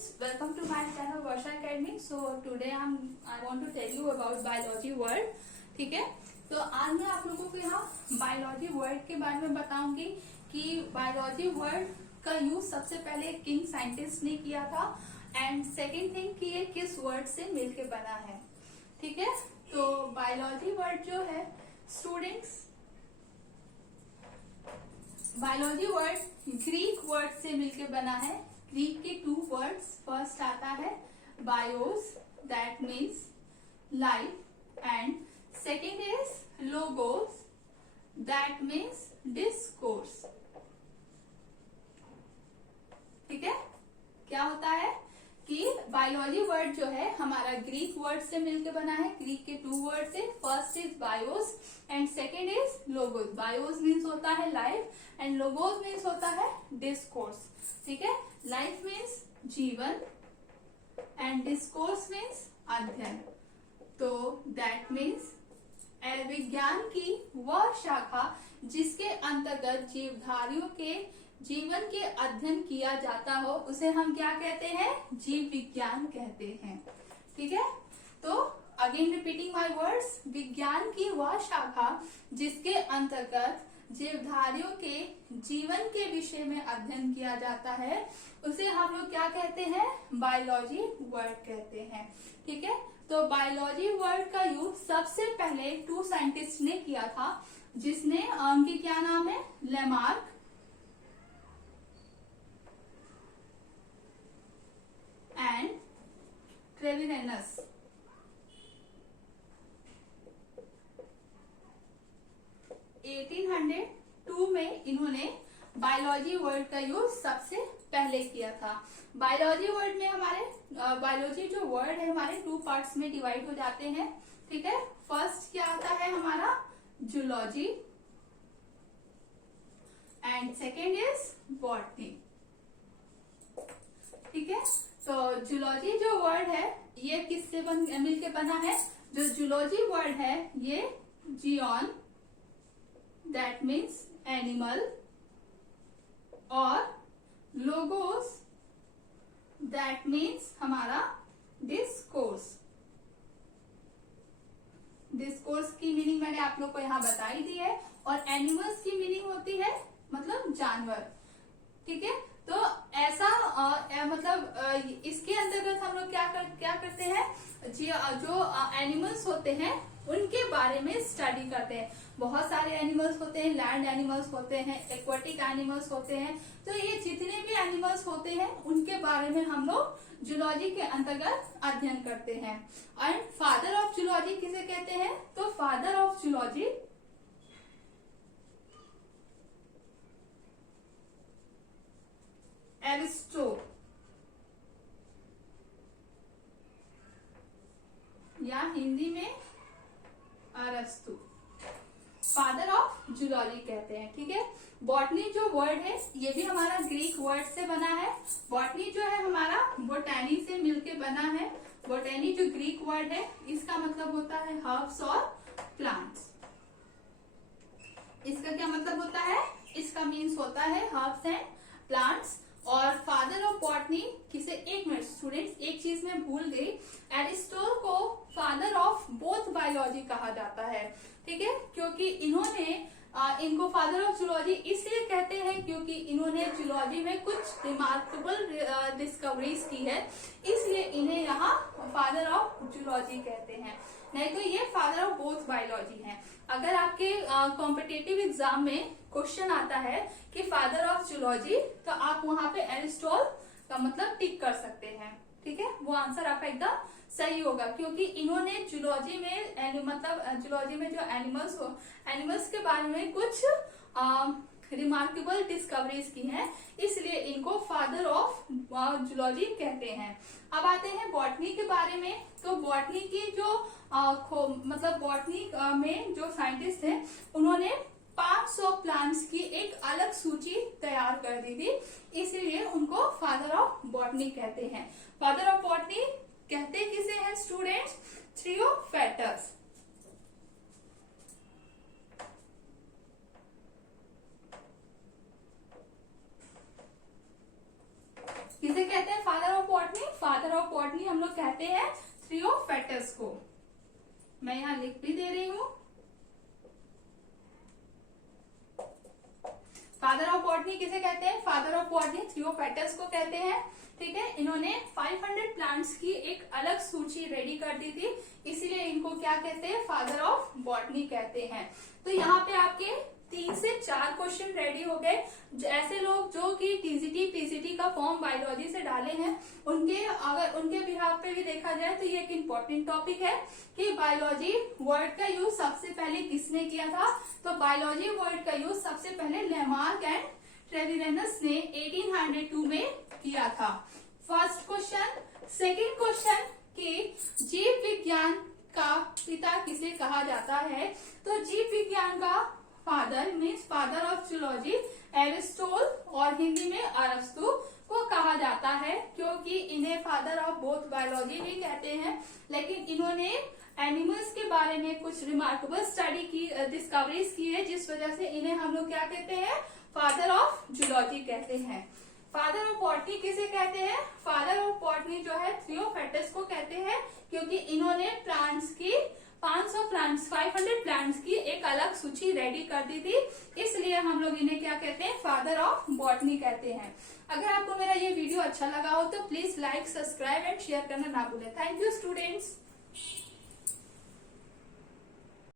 students, welcome to my channel Varsha Academy. So today I want to tell you about biology word. ठीक है, तो आज मैं आप लोगों को यहाँ बायोलॉजी वर्ड के बारे में बताऊंगी कि बायोलॉजी वर्ड का यूज सबसे पहले किंग साइंटिस्ट ने किया था एंड सेकेंड थिंग कि ये किस वर्ड से मिलके बना है. ठीक है, तो बायोलॉजी वर्ड जो है students, biology word Greek word से मिलके बना है. ग्रीक के टू वर्ड्स, फर्स्ट आता है BIOS that means life and second is logos that means discourse. ठीक है, क्या होता है कि बायोलॉजी वर्ड जो है हमारा ग्रीक वर्ड से मिलके बना है. ग्रीक के टू वर्ड से, first is BIOS and second is logos. BIOS means होता है लाइफ एंड लोगोस मीन्स होता है डिस्कोर्स. ठीक है, लाइफ मीन्स जीवन एंड डिस्कोर्स मीन्स अध्ययन. तो दैट मीन्स विज्ञान की वह शाखा जिसके अंतर्गत जीवधारियों के जीवन के अध्ययन किया जाता हो उसे हम क्या कहते हैं? जीव विज्ञान कहते हैं. ठीक है, तो अगेन रिपीटिंग माय वर्ड्स, विज्ञान की वह शाखा जिसके अंतर्गत जीवधारियों के जीवन के विषय में अध्ययन किया जाता है उसे हम लोग क्या कहते हैं? बायोलॉजी वर्ड कहते हैं. ठीक है, तो बायोलॉजी वर्ड का यूज सबसे पहले टू साइंटिस्ट ने किया था जिसने उनके क्या नाम है? Lamarck and Treviranus. में इन्होंने बायोलॉजी वर्ड का यूज सबसे पहले किया था. बायोलॉजी वर्ड में हमारे बायोलॉजी जो वर्ड है हमारे टू पार्ट्स में डिवाइड हो जाते हैं. ठीक है, फर्स्ट क्या आता है हमारा? Zoology and second is botany. ठीक है, तो जूलॉजी जो वर्ड है ये किससे मिलके बना है? जो जूलॉजी वर्ड है ये जियोन दैट मीन्स एनिमल और लोगोस दैट मीन्स हमारा डिस्कोर्स. डिस्कोर्स की मीनिंग मैंने आप लोग को यहाँ बताई दी है और एनिमल्स की मीनिंग होती है मतलब जानवर. ठीक है, तो ऐसा मतलब इसके अंतर्गत हम लोग क्या करते हैं? जो एनिमल्स होते हैं उनके बारे में स्टडी करते हैं. बहुत सारे एनिमल्स होते हैं, लैंड एनिमल्स होते हैं, एक्वाटिक एनिमल्स होते हैं. तो ये जितने भी एनिमल्स होते हैं उनके बारे में हम लोग जूलॉजी के अंतर्गत अध्ययन करते हैं. एंड फादर ऑफ जूलॉजी किसे कहते हैं? तो फादर ऑफ जूलॉजी एरिस्टो या हिंदी में अरस्तु, फादर ऑफ जूलॉजी कहते हैं. ठीक है, बॉटनी जो वर्ड है ये भी हमारा ग्रीक वर्ड से बना है. बॉटनी जो है हमारा बोटैनी से मिलके बना है. बोटैनी जो ग्रीक वर्ड है इसका मतलब होता है हर्ब्स और प्लांट्स. इसका क्या मतलब होता है? इसका मीन्स होता है हर्ब्स एंड प्लांट्स. और फादर ऑफ बॉटनी किसे? एक मिनट स्टूडेंट्स, एक चीज मैं भूल गई. एरिस्टोटल को फादर ऑफ बोथ बायोलॉजी कहा जाता है. ठीक है, क्योंकि इन्होंने इनको फादर ऑफ जूलॉजी इसलिए कहते हैं क्योंकि इन्होंने जूलॉजी में कुछ रिमार्केबल डिस्कवरीज की है, इसलिए इन्हें यहाँ फादर ऑफ जूलॉजी कहते हैं. नहीं तो ये फादर ऑफ बोथ बायोलॉजी हैं. अगर आपके कॉम्पिटिटिव एग्जाम में क्वेश्चन आता है कि फादर ऑफ जूलॉजी तो आप वहां पे एरिस्टोटल का मतलब टिक कर सकते हैं. ठीक है, वो आंसर आपका एकदम सही होगा क्योंकि इन्होंने जूलॉजी में मतलब जूलॉजी में जो एनिमल्स के बारे में कुछ रिमार्केबल डिस्कवरीज की हैं, इसलिए इनको फादर ऑफ जूलॉजी कहते हैं. अब आते हैं बॉटनी के बारे में. तो बॉटनी की जो मतलब बॉटनी में जो साइंटिस्ट हैं उन्होंने 500 प्लांट्स की एक अलग सूची तैयार कर दी थी, इसीलिए उनको फादर ऑफ बॉटनी कहते हैं. फादर ऑफ बॉटनी कहते किसे हैं स्टूडेंट्स? थ्रियोफैटस. किसे कहते हैं फादर ऑफ बॉटनी? कहते हैं थ्रियोफेटस को। मैं यहाँ लिख भी दे रही हूँ। फादर ऑफ बॉटनी किसे कहते हैं? फादर ऑफ बॉटनी थ्रियोफेटस को कहते हैं। ठीक है, इन्होंने 500 प्लांट्स की एक अलग सूची रेडी कर दी थी, इसीलिए इनको क्या कहते हैं? फादर ऑफ बॉटनी कहते हैं। तो यहाँ पे आपके 3 से 4 क्वेश्चन रेडी हो गए। ऐसे लोग जो कि टीजीटी पीजीटी का फॉर्म बायोलॉजी से डाले हैं, अगर उनके बिहाफ पे भी देखा जाए तो ये एक इम्पोर्टेंट टॉपिक है कि बायोलॉजी वर्ड का यूज सबसे पहले किसने किया था? तो बायोलॉजी वर्ड का यूज सबसे पहले लेमार्क एंड ट्रेविरेनस ने 1802 में किया था। First question. सेकेंड क्वेश्चन कि जीव विज्ञान का पिता किसे कहा जाता है? तो जीव विज्ञान का father means father of zoology Aristotle और हिंदी में अरस्तु को कहा जाता है, क्योंकि इन्हें फादर ऑफ बोथ बायोलॉजी भी कहते हैं। लेकिन इन्होंने एनिमल्स के बारे में कुछ रिमार्केबल स्टडी की, डिस्कवरीज की है, जिस वजह से इन्हें हम लोग क्या कहते हैं? फादर ऑफ जूलॉजी कहते हैं। फादर ऑफ बॉटनी किसे कहते हैं? फादर ऑफ बॉटनी जो है थ्रियोफेटस को कहते हैं, क्योंकि इन्होंने प्लांट्स की 500 प्लांट्स की एक अलग सूची रेडी कर दी थी, इसलिए हम लोग इन्हें क्या कहते हैं? फादर ऑफ बॉटनी कहते हैं। अगर आपको मेरा ये वीडियो अच्छा लगा हो तो please like, subscribe and share करना ना भूलें। Thank you students.